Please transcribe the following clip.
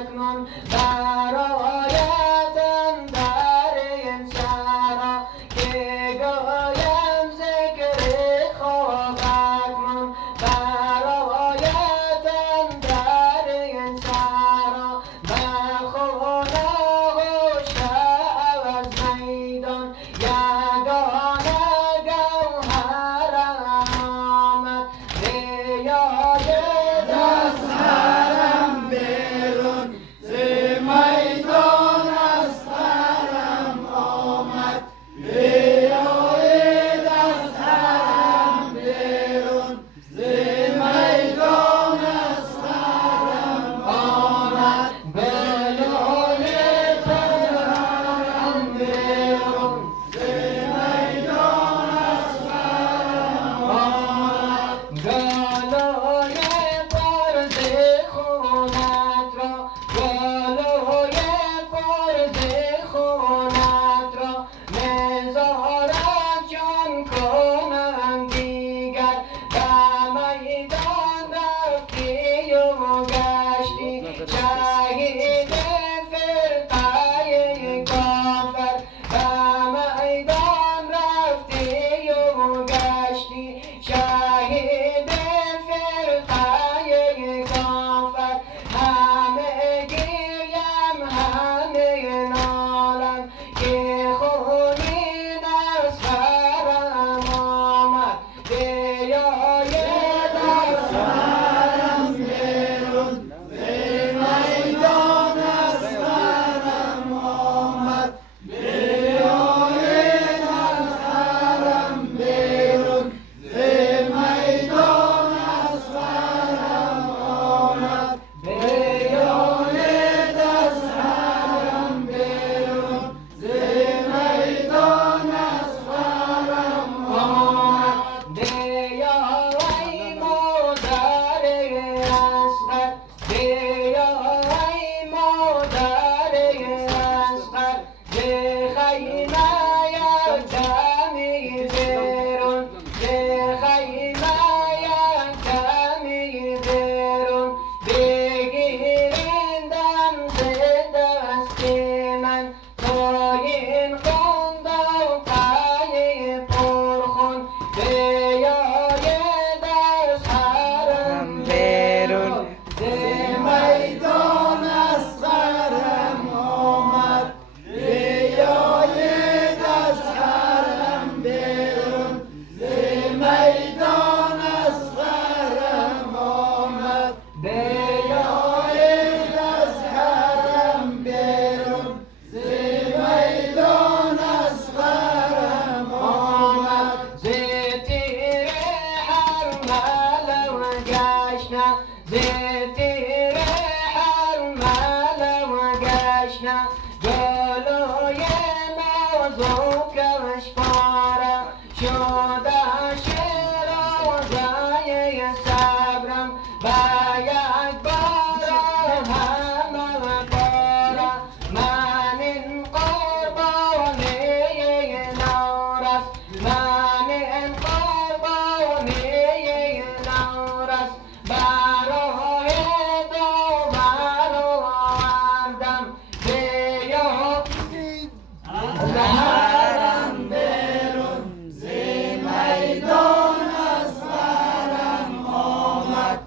اکنون برایت در این سرا که گویم ذکر خوب اکنون برایت در این سرا بخونه غشته از میدان یگانه گوهر آمد ریای دست حرم بیرون ز میدان از حرم آمد ریای دست حرم بیرون ز میدان از حرم آمد بلای حرم بیرون ز میدان از حرم آمد گلوی پرز خونت را گلوی پرز خونت را نظارت چون کنم دیگر به میدان رفتی و گشتی شهید فرقه کافر به میدان رفتی و گشتی شهید فرقه کافر همه گریم همه نالم که خونین از سرم آمد ریای دست حرم بیرون ز میدان از حرم آمد ریای از حرم بیرون ز میدان از حرم آمد ریای از حرم بیرون ز میدان از حرم آمد بیا ای مادر اصغر بیا ای مادر اصغر ز خیمه یک دمی بیرون ز خیمه یک دمی بیرون بگیرندم ز دست من پایین خواند و پای پرخون بیای دست حرم بیرون ز میدان از حرم آمد ریای از حرم بیرون ز میدان از حرم آمد ریای از حرم بیرون ز میدان از حرم آمد ز تیر حرمله و گشنه ز تیر حرمله و گشنه گلوی نازکش پاره شده شیرازه صبرم به یک بار همه پاره من این قربانی نورست من این قربانی نورست برای داور آوردم بیا حرم بیرون ز میدان از حرم آمد